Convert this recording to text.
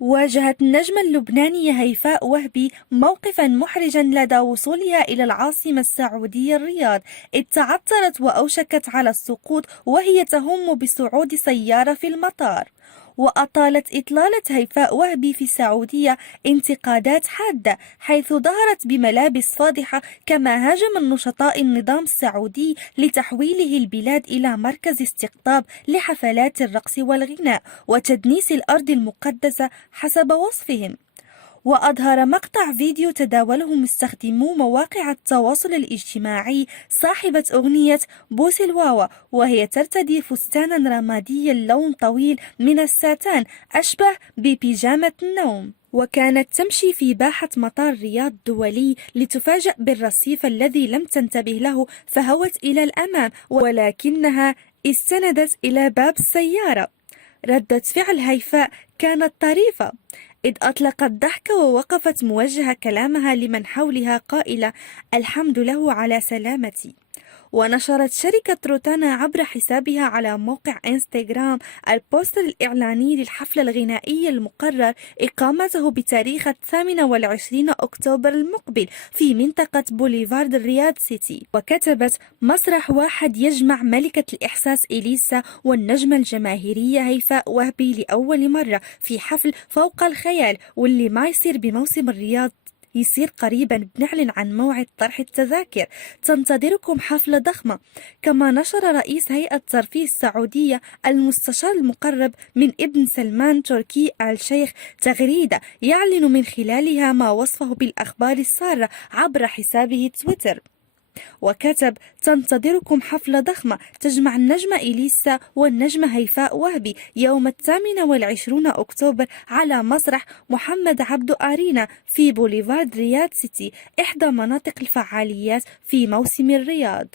واجهت النجمة اللبنانية هيفاء وهبي موقفا محرجا لدى وصولها إلى العاصمة السعودية الرياض، إذ تعثرت وأوشكت على السقوط وهي تهم بصعود سيارة في المطار. وأطالت إطلالة هيفاء وهبي في السعودية انتقادات حادة، حيث ظهرت بملابس فاضحة، كما هاجم النشطاء النظام السعودي لتحويله البلاد إلى مركز استقطاب لحفلات الرقص والغناء وتدنيس الأرض المقدسة حسب وصفهم. وأظهر مقطع فيديو تداوله مستخدمو مواقع التواصل الاجتماعي صاحبة أغنية بوس الواوا وهي ترتدي فستانا رمادي اللون طويل من الساتان أشبه ببيجامة النوم، وكانت تمشي في باحة مطار رياض الدولي لتفاجأ بالرصيف الذي لم تنتبه له فهوت إلى الأمام، ولكنها استندت إلى باب السيارة. ردة فعل هيفاء كانت طريفة، إذ أطلقت ضحكة ووقفت موجهة كلامها لمن حولها قائلة: الحمد له على سلامتي. ونشرت شركة روتانا عبر حسابها على موقع إنستغرام البوستر الإعلاني للحفل الغنائي المقرر إقامته بتاريخ 28 أكتوبر المقبل في منطقة بوليفارد الرياض سيتي، وكتبت: مسرح واحد يجمع ملكة الإحساس إليسا والنجمة الجماهيرية هيفاء وهبي لأول مرة في حفل فوق الخيال، واللي ما يصير بموسم الرياض يصير قريبا. بنعلن عن موعد طرح التذاكر، تنتظركم حفلة ضخمة. كما نشر رئيس هيئة الترفيه السعودية المستشار المقرب من ابن سلمان تركي آل شيخ تغريدة يعلن من خلالها ما وصفه بالأخبار السارة عبر حسابه تويتر، وكتب: تنتظركم حفلة ضخمة تجمع النجمة إليسا والنجمة هيفاء وهبي يوم 28 أكتوبر على مسرح محمد عبدو أرينا في بوليفارد رياض سيتي، إحدى مناطق الفعاليات في موسم الرياض.